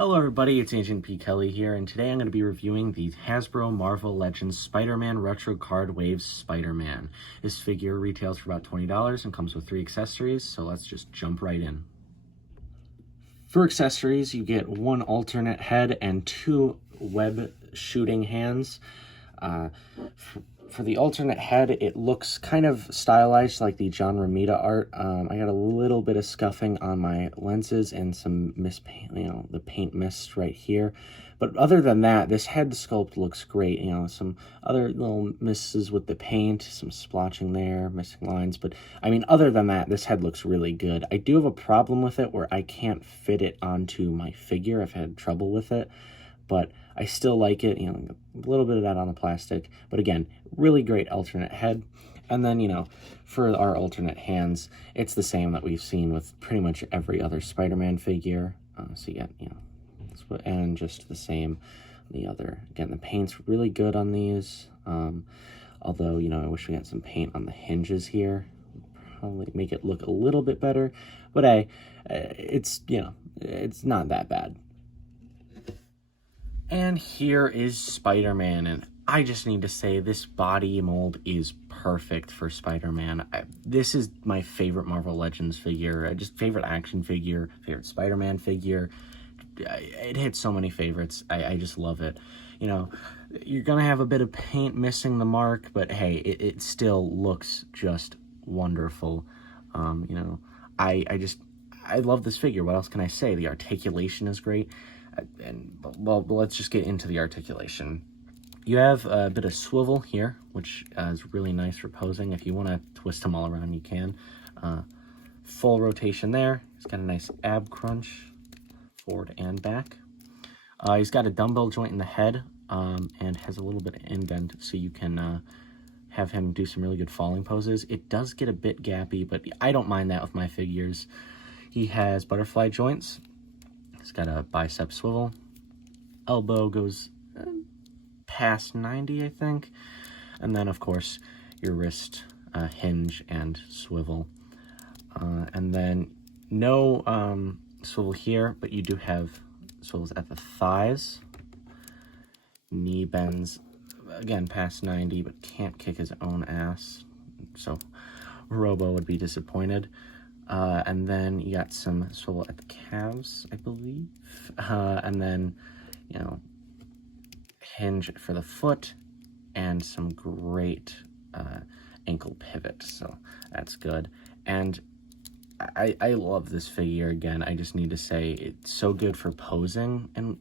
Hello everybody, it's Agent P. Kelly here, and today I'm going to be reviewing the Hasbro Marvel Legends Spider-Man Retro Card Waves Spider-Man. This figure retails for about $20 and comes with 3 accessories, so let's just jump right in. For accessories, you get 1 alternate head and 2 web shooting hands. For the alternate head, it looks kind of stylized like the John Romita art. I got a little bit of scuffing on my lenses and some mispaint, the paint mist right here. But other than that, this head sculpt looks great. Some other little misses with the paint, some splotching there, missing lines. But, other than that, this head looks really good. I do have a problem with it where I can't fit it onto my figure. I've had trouble with it. But I still like it, a little bit of that on the plastic. But again, really great alternate head. And then, for our alternate hands, it's the same that we've seen with pretty much every other Spider-Man figure. So you get, and just the same on the other. Again, the paint's really good on these. Although, I wish we had some paint on the hinges here. Probably make it look a little bit better. But hey, it's not that bad. And here is Spider-Man, and I just need to say this body mold is perfect for Spider-Man. This is my favorite Marvel Legends figure, just favorite action figure, favorite Spider-Man figure. It hits so many favorites. I just love it. You're going to have a bit of paint missing the mark, but hey, it still looks just wonderful. I love this figure. What else can I say? The articulation is great. Well, let's just get into the articulation. You have a bit of swivel here, which is really nice for posing. If you want to twist them all around, you can. Full rotation there. He's got a nice ab crunch, forward and back. He's got a dumbbell joint in the head and has a little bit of indent, so you can have him do some really good falling poses. It does get a bit gappy, but I don't mind that with my figures. He has butterfly joints. He's got a bicep swivel. Elbow goes past 90, I think. And then, of course, your wrist hinge and swivel. And then no swivel here, but you do have swivels at the thighs. Knee bends, again, past 90, but can't kick his own ass. So Robo would be disappointed. And then you got some swivel at the calves, I believe. And then, hinge for the foot and some great ankle pivot. So that's good. And I love this figure. Again, I just need to say it's so good for posing. And,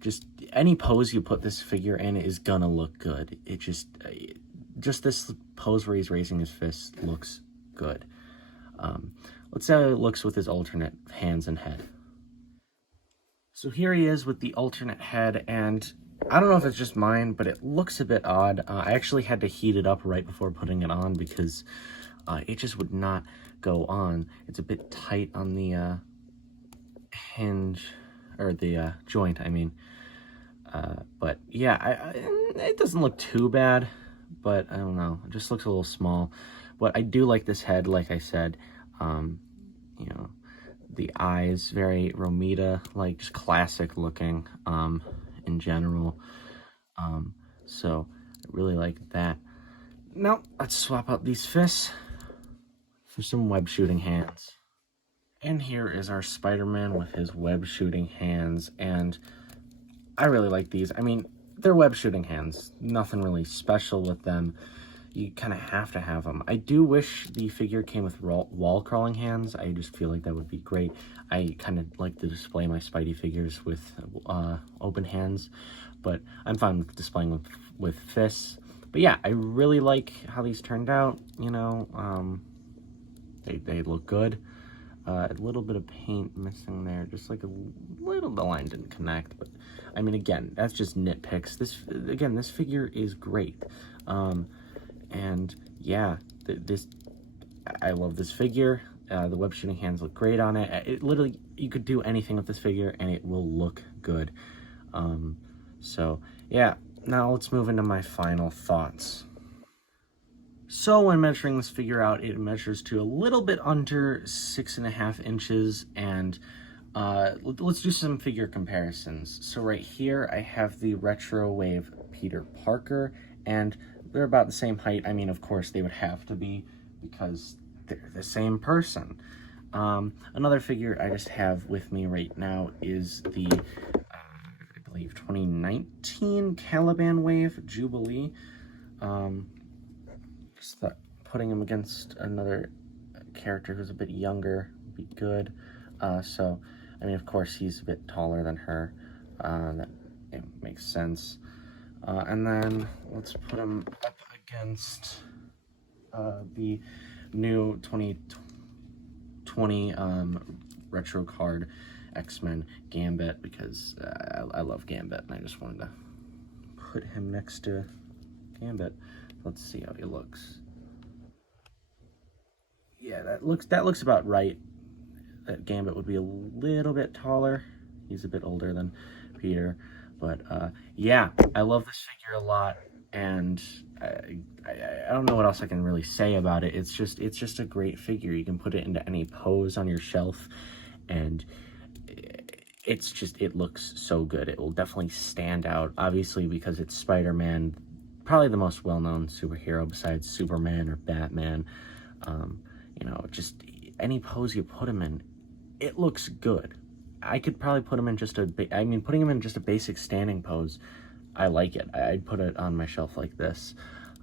just any pose you put this figure in is gonna look good. It just this pose where he's raising his fist looks good. Let's see how it looks with his alternate hands and head. So here he is with the alternate head, and I don't know if it's just mine, but it looks a bit odd. I actually had to heat it up right before putting it on because it just would not go on. It's a bit tight on the hinge, or the joint, I mean. But yeah, it doesn't look too bad, but I don't know. It just looks a little small. But I do like this head, like I said. The eyes, very Romita, like just classic looking in general. So I really like that. Now, let's swap out these fists for some web shooting hands. And here is our Spider-Man with his web shooting hands, and I really like these. They're web shooting hands. Nothing really special with them. You kind of have to have them. I do wish the figure came with wall crawling hands. I just feel like that would be great. I kind of like to display my Spidey figures with open hands, but I'm fine with displaying with fists. But yeah, I really like how these turned out. They look good. A little bit of paint missing there, just like a little, the line didn't connect, but again, that's just nitpicks. This figure is great. And yeah, I love this figure. The web shooting hands look great on it. It literally, you could do anything with this figure and it will look good. So yeah, now let's move into my final thoughts. So when measuring this figure out, it measures to a little bit under 6.5 inches, and Let's do some figure comparisons. So right here, I have the Retro Wave Peter Parker, and they're about the same height. I mean, of course, they would have to be because they're the same person. Another figure I just have with me right now is the, I believe, 2019 Caliban Wave Jubilee. Just thought putting him against another character who's a bit younger would be good. So, I mean, of course, he's a bit taller than her. That it makes sense. And then let's put him up against the new 2020 retro card X-Men Gambit, because I love Gambit, and I just wanted to put him next to Gambit. Let's see how he looks. Yeah, that looks about right. That Gambit would be a little bit taller. He's a bit older than Peter, but yeah, I love this figure a lot, and I don't know what else I can really say about it. It's just a great figure. You can put it into any pose on your shelf, and it looks so good. It will definitely stand out, obviously, because it's Spider-Man, probably the most well-known superhero besides Superman or Batman. You know, just any pose you put him in, it looks good. I could probably put him in just putting him in just a basic standing pose, I like it. I'd put it on my shelf like this.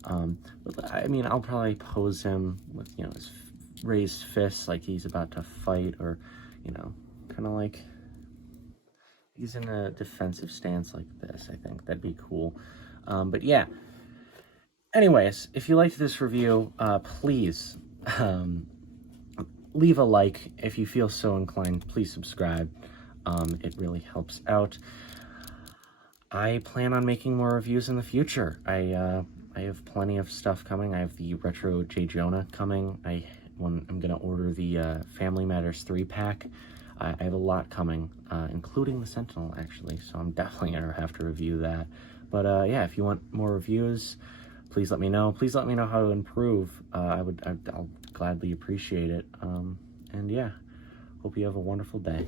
But I mean, I'll probably pose him with, you know, his raised fists like he's about to fight, or, you know, kind of like he's in a defensive stance like this. I think that'd be cool. But yeah. Anyways, if you liked this review, please leave a like. If you feel so inclined, please subscribe. It really helps out. I plan on making more reviews in the future. I have plenty of stuff coming. I have the Retro J. Jonah coming. I'm gonna order the Family Matters 3-pack. I have a lot coming, including the Sentinel, actually, so I'm definitely gonna have to review that. But yeah, if you want more reviews, please let me know. Please let me know how to improve. I'll gladly appreciate it. And yeah, hope you have a wonderful day.